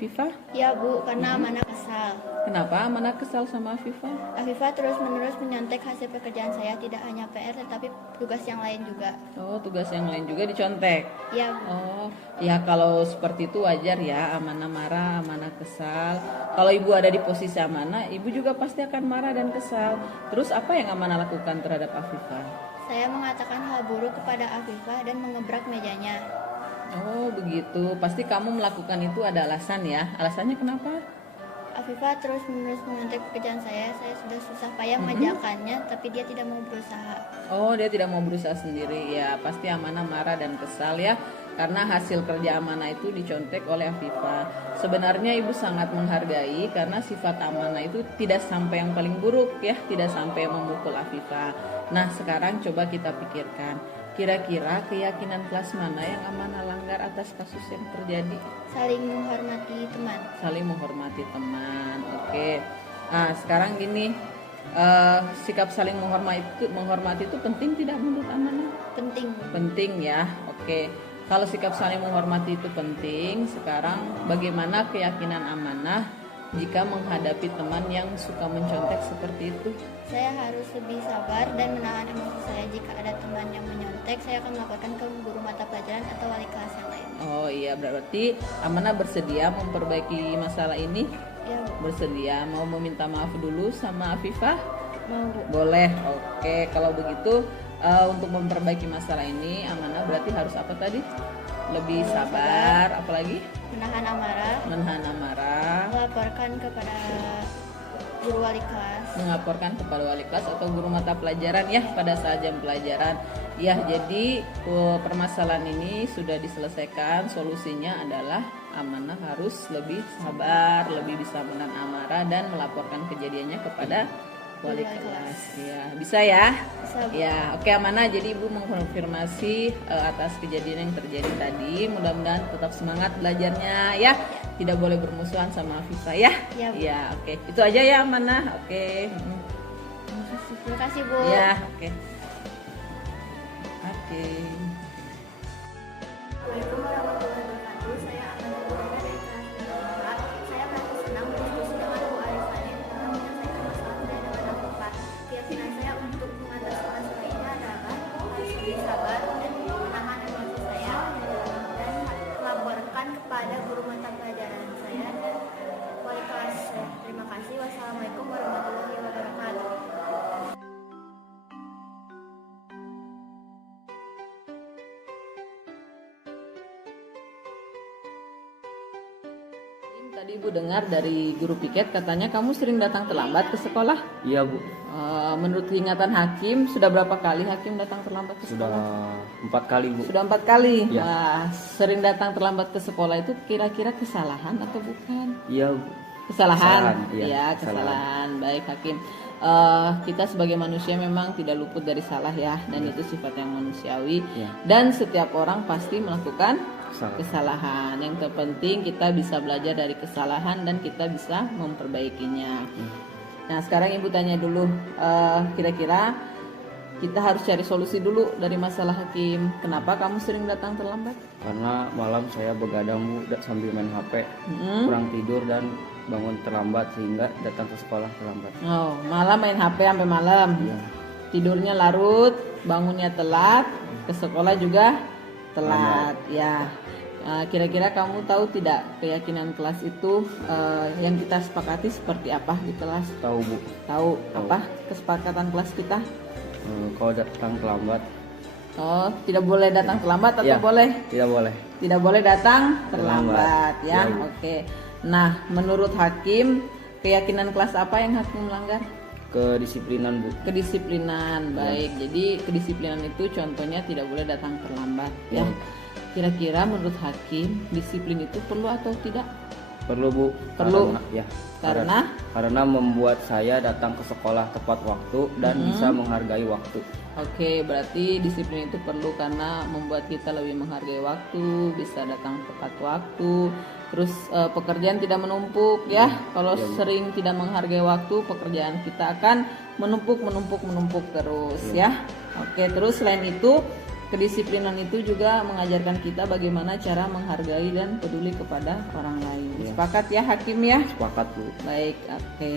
Afifah? Ya Bu, karena Amanah kesal. Kenapa Amanah kesal sama Afifah? Afifah terus-menerus menyontek hasil pekerjaan saya, tidak hanya PR tetapi tugas yang lain juga. Oh, tugas yang lain juga dicontek. Ya Bu. Oh, ya kalau seperti itu wajar ya, Amanah marah, Amanah kesal. Kalau ibu ada di posisi Amanah, ibu juga pasti akan marah dan kesal. Terus apa yang Amanah lakukan terhadap Afifah? Saya mengatakan hal buruk kepada Afifah dan mengebrak mejanya. Oh, begitu. Pasti kamu melakukan itu ada alasan ya. Alasannya kenapa? Afifah terus-menerus menyontek pekerjaan saya sudah susah payah mengajarkannya, tapi dia tidak mau berusaha. Oh, dia tidak mau berusaha sendiri. Ya, pasti Amanah marah dan kesal ya. Karena hasil kerja Amanah itu dicontek oleh Afifah. Sebenarnya ibu sangat menghargai karena sifat Amanah itu tidak sampai yang paling buruk ya, tidak sampai memukul Afifah. Nah, sekarang coba kita pikirkan, kira-kira keyakinan kelas mana yang Amanah langgar atas kasus yang terjadi? Saling menghormati teman. Saling menghormati teman. Oke. Nah, sekarang gini, sikap saling menghormati itu penting tidak menurut Amanah? Penting. Penting ya. Oke. Kalau sikap saling menghormati itu penting, sekarang bagaimana keyakinan Amanah jika menghadapi teman yang suka mencontek seperti itu? Saya harus lebih sabar dan menahan emosi saya. Jika ada teman yang menyontek, saya akan melaporkan ke guru mata pelajaran atau wali kelas yang lain. Oh iya, berarti Amanah bersedia memperbaiki masalah ini? Ya Bu. Bersedia. Mau meminta maaf dulu sama Afifah? Mau Bu. Boleh. Oke, kalau begitu untuk memperbaiki masalah ini Amanah berarti harus apa tadi? Lebih sabar, apalagi? Menahan amarah. Menahan amarah. Melaporkan kepada guru wali kelas. Melaporkan kepada wali kelas atau guru mata pelajaran ya pada saat jam pelajaran. Ya, jadi permasalahan ini sudah diselesaikan. Solusinya adalah Amanah harus lebih sabar, lebih bisa menahan amarah dan melaporkan kejadiannya kepada wali kelas. Ya, bisa ya? Bisa, Bu. Ya, oke Amanah. Jadi Ibu mengkonfirmasi atas kejadian yang terjadi tadi. Mudah-mudahan tetap semangat belajarnya ya. Tidak boleh bermusuhan sama Afifah ya. Ya, Bu. Ya, oke. Itu aja ya Amanah. Oke. Terima kasih Bu. Ya, oke. Oke. Assalamualaikum warahmatullahi wabarakatuh. Saya Amanah Putri dari kelas 5. Saya merasa senang berdiskusi dengan Bu Arifani dalam menyelesaikan masalah dari dengan Afifah. Keyakinan saya untuk mengatasi masalah ini adalah harus lebih sabar dan menahan emosi saya dan melaporkan kepada guru mata pelajaran saya dan wali kelas saya. Terima kasih. Wassalamualaikum warahmatullahi wabarakatuh. Tadi Ibu dengar dari guru piket katanya kamu sering datang terlambat ke sekolah. Iya Bu, Menurut ingatan Hakim, sudah berapa kali Hakim datang terlambat ke sudah sekolah? 4 kali Bu. Sudah 4 kali. Ya. Wah, sering datang terlambat ke sekolah itu kira-kira kesalahan atau bukan? Iya Bu. Kesalahan. Kesalahan, iya, Ya, kesalahan. kesalahan. Baik Hakim. Kita sebagai manusia memang tidak luput dari salah ya, dan itu sifat yang manusiawi. Ya. Dan setiap orang pasti melakukan Kesalahan. kesalahan. Yang terpenting kita bisa belajar dari kesalahan dan kita bisa memperbaikinya. Nah, sekarang Ibu tanya dulu, kira-kira kita harus cari solusi dulu dari masalah Hakim. Kenapa kamu sering datang terlambat? Karena malam saya begadang Bu sambil main HP, Mm-mm. kurang tidur dan bangun terlambat sehingga datang ke sekolah terlambat. Oh, malam main HP sampai malam. Iya. Tidurnya larut, bangunnya telat, ke sekolah juga telat. Ya. Kira-kira kamu tahu tidak keyakinan kelas itu yang kita sepakati seperti apa di kelas? Tahu Bu, Tahu apa kesepakatan kelas kita? kalau datang terlambat Oh, tidak boleh datang terlambat atau Ya. boleh? tidak boleh. Tidak boleh datang terlambat Terlambat. ya. Ya, Bu. Oke. Nah, menurut Hakim, keyakinan kelas apa yang Hakim melanggar? Kedisiplinan Bu. Kedisiplinan. Baik. Jadi kedisiplinan itu contohnya tidak boleh datang terlambat ya. Ya. Kira-kira menurut Hakim, disiplin itu perlu atau tidak? Perlu Bu. Perlu. Karena, Karena karena membuat saya datang ke sekolah tepat waktu dan bisa menghargai waktu. Oke, berarti disiplin itu perlu karena membuat kita lebih menghargai waktu, bisa datang tepat waktu. Terus pekerjaan tidak menumpuk ya. Kalau Ya, Bu. sering tidak menghargai waktu, pekerjaan kita akan menumpuk terus ya. Oke, terus selain itu, kedisiplinan itu juga mengajarkan kita bagaimana cara menghargai dan peduli kepada orang lain Iya. Sepakat ya Hakim ya? Sepakat Bu. Baik, oke.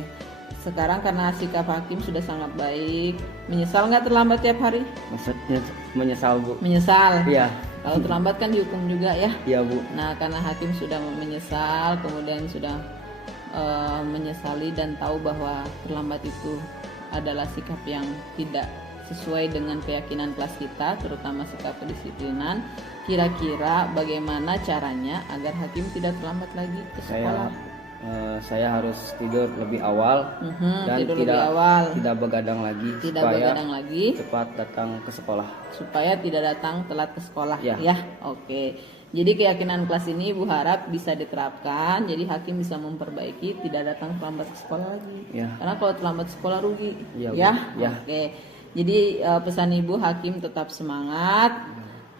Sekarang karena sikap Hakim sudah sangat baik, menyesal nggak terlambat tiap hari? Maksudnya menyesal Bu. Menyesal. Iya. Kalau terlambat kan dihukum juga ya. Iya Bu. Nah, karena Hakim sudah menyesal, kemudian sudah menyesali dan tahu bahwa terlambat itu adalah sikap yang tidak sesuai dengan keyakinan kelas kita, terutama sikap kedisiplinan. Kira-kira bagaimana caranya agar Hakim tidak terlambat lagi ke sekolah? Saya harus tidur lebih awal dan Tidur tidak lebih awal, tidak begadang lagi tidak supaya begadang lagi, cepat datang ke sekolah. supaya tidak datang telat ke sekolah Ya. ya. Oke. Jadi keyakinan kelas ini Ibu harap bisa diterapkan. Jadi Hakim bisa memperbaiki, tidak datang terlambat ke sekolah lagi. Ya. Karena kalau terlambat sekolah rugi. Iya, Bu. Ya. Ya. Oke. Jadi pesan Ibu, Hakim tetap semangat.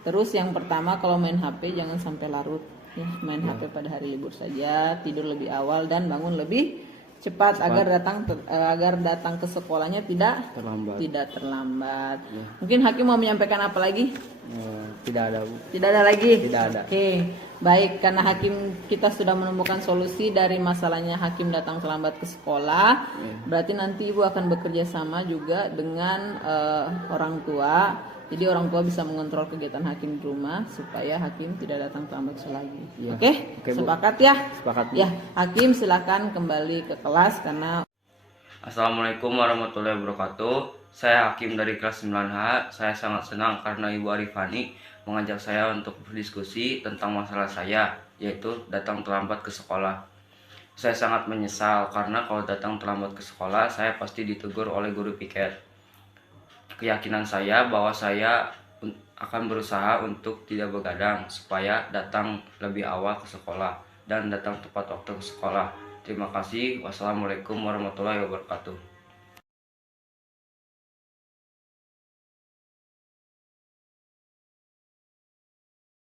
Terus yang pertama, kalau main HP jangan sampai larut. Ya, main HP pada hari libur saja, tidur lebih awal dan bangun lebih cepat. agar datang ke sekolahnya tidak Terlambat. terlambat. Ya. Mungkin Hakim mau menyampaikan apa lagi? Tidak ada Bu. Tidak ada lagi? Tidak ada. Oke, baik. Karena Hakim kita sudah menemukan solusi dari masalahnya Hakim datang terlambat ke sekolah. Berarti nanti Ibu akan bekerja sama juga dengan orang tua. Jadi orang tua bisa mengontrol kegiatan Hakim di rumah supaya Hakim tidak datang terlambat lagi. Ya. Oke, Oke, Bu. sepakat ya? Sepakat Bu. Ya, Hakim silakan kembali ke kelas karena Assalamualaikum warahmatullahi wabarakatuh. Saya Hakim dari kelas 9H. Saya sangat senang karena Ibu Arifani mengajak saya untuk berdiskusi tentang masalah saya, yaitu datang terlambat ke sekolah. Saya sangat menyesal karena kalau datang terlambat ke sekolah, saya pasti ditegur oleh guru piket. Keyakinan saya bahwa saya akan berusaha untuk tidak begadang supaya datang lebih awal ke sekolah dan datang tepat waktu ke sekolah. Terima kasih. Wassalamualaikum warahmatullahi wabarakatuh.